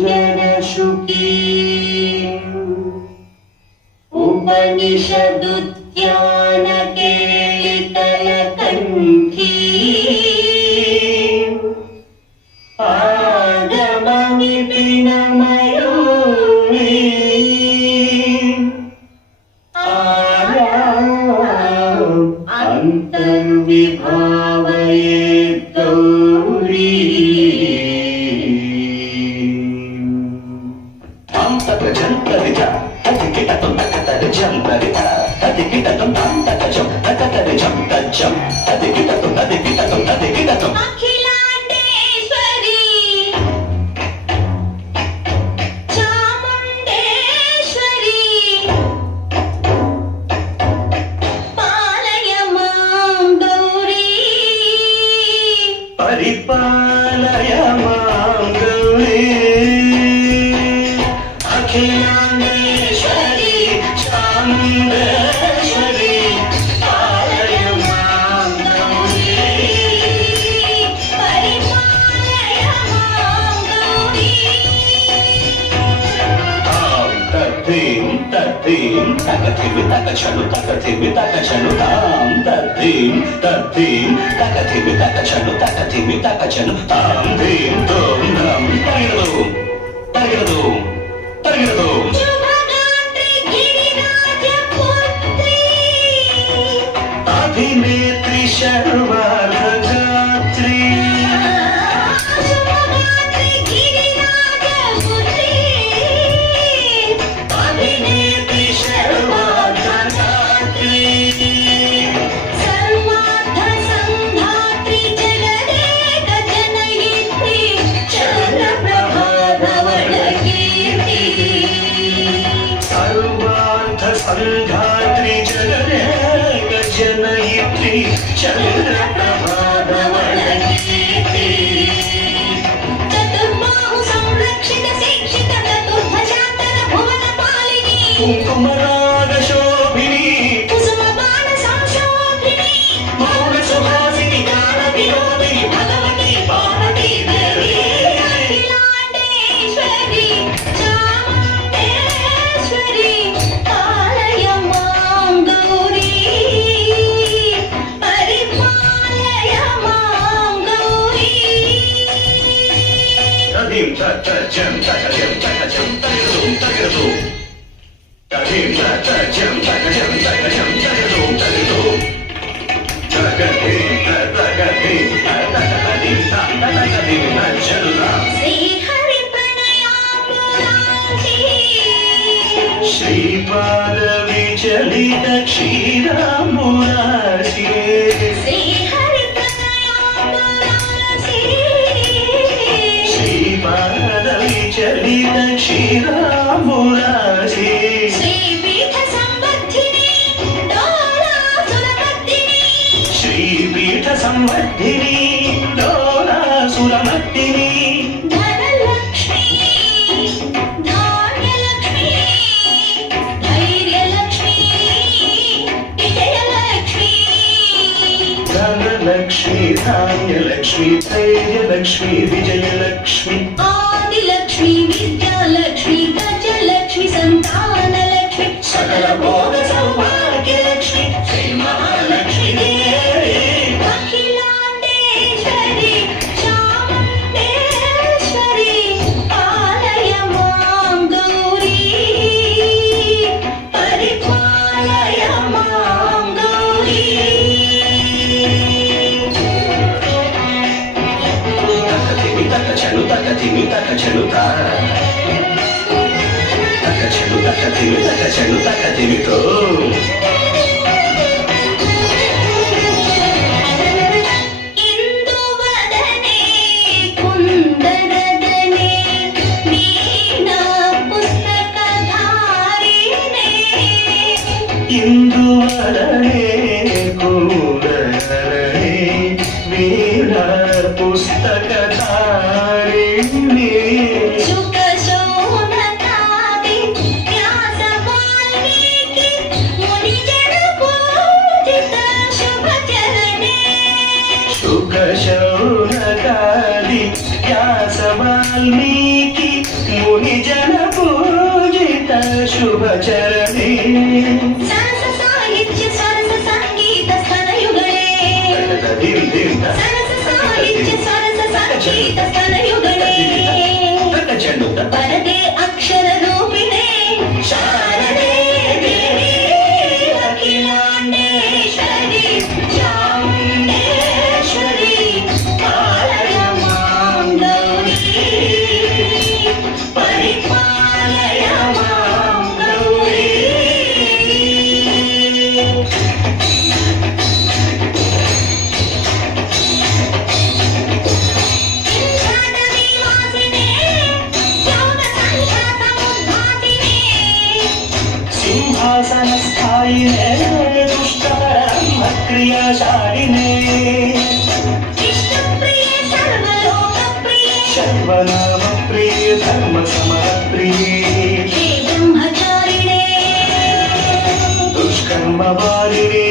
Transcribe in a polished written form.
ओङ्कारपञ्जनशुकी उपनिषदुद्यानकेलितलकण्ठी आगमविपिनमयूरी अन्तर्विभावयेत् गौरी అఖిలాండేశ్వరి చాముండేశ్వరి పాలయ మాం గౌరీ పరిపాలయ మాం గౌరీ అఖిలాండేశ్వరి చాముండేశ్వరి పాలయ మాం గౌరీ పరిపాలయ మాం గౌరీ తాం తద్ధీం తద్ధీం తకథిమి తకచను తకథిమి తకచను తాం తద్ధీం తద్ధీం తకథిమి తకచను తకథిమి తకచను తాం ధీం తోం ధం తగిరదు తగిరదు తగిరదు శుభగాత్రి గిరిరాజపుత్రి అభినేత్రి శర్వాఘగాత్రి శుభగాత్రి గిరిరాజపుత్రి అభినేత్రి శర్వాఘగాత్రి సర్వార్థ సంధాత్రి జగదేక జనయిత్రి చంద్రప్రభాధవళకీర్తి సర్వార్థ సంధాత్రి జగదేక జనయిత్రి చంద్రప్రభాధవళకీర్తి చతుర్బాహు సంరక్షిత శిక్షిత చతుర్భుజాంతర భువన పాలిని కుంకుమరాగ శోభిని కుసుమ బాణ సంశోభిని మౌన సుహాసిని జ్ఞాన వినోదిని భగవతి పార్వతీ దేవి అఖిలాండేశ్వరి చాముండేశ్వరి పాలయ మాం గౌరీ పరిపాలయ మాం గౌరీ తదిం తచ్చం తకచం తకచం తగిరదు తగిరదు తదిం తచ్చం తకచం తకచం తగిరదు తగిరదు తగదిం తగదిం తగదిం తగదిం తచ్చరుదా శ్రీహరి ప్రణయాపురాంచి శ్రీపాద విచలిత క్షీరామురాశి శ్రీహరి ప్రణయాపురాంచి శ్రీపాద విచలిత క్షీరామురాశి శ్రీపీఠ సంవర్ధిని డోలాసురమర్దిని శ్రీపీఠ సంవర్ధిని డోలాసురమర్దిని ధనలక్ష్మి ధాన్యలక్ష్మి ధైర్యలక్ష్మి విజయలక్ష్మి ధనలక్ష్మి ధాన్యలక్ష్మి ధైర్యలక్ష్మి విజయలక్ష్మి ఆదిలక్ష్మి విద్యాలక్ష్మి గజలక్ష్మి సంతానలక్ష్మి సకల భోగ సౌభాగ్యలక్ష్మి శ్రీ మహాలక్ష్మి దేవి అఖిలాండేశ్వరి చాముండేశ్వరి పాలయ మాం గౌరీ పరిపాలయ మాం గౌరీ తకతిమి తకచను తకతిమి తకచను తా తకచను తకతిమి తకచను తకతిమితో ఇందువదనే కుందరదనే వీణా పుస్తకధారిణే ఇందువలనే కూడలనే వీణ పుస్తకధారిణి శుక శోణకాది వ్యాస వాల్మీకి ముని व्यास वाल्मीकि मुनिजन पूजित शुभचरणे सरस साहित्य सरस संगीत स्तनयुगळे सरस साहित्य सरस संगीत स्तनयुगळे वरदे अक्षर रूपिणे शारदे देवी अखिलांडेश्वरी चामुंडेश्वरी पालय मां गौरी परिपालय मां गौरी सिंहासनस्थायिने दुष्टब्रह्मक्रियाशालिने विष्णुप्रिये सर्वलोकप्रिये सर्वनामप्रिये धर्मसमरप्रिये हे ब्रह्मचारिणे दुष्कर्मवारिणे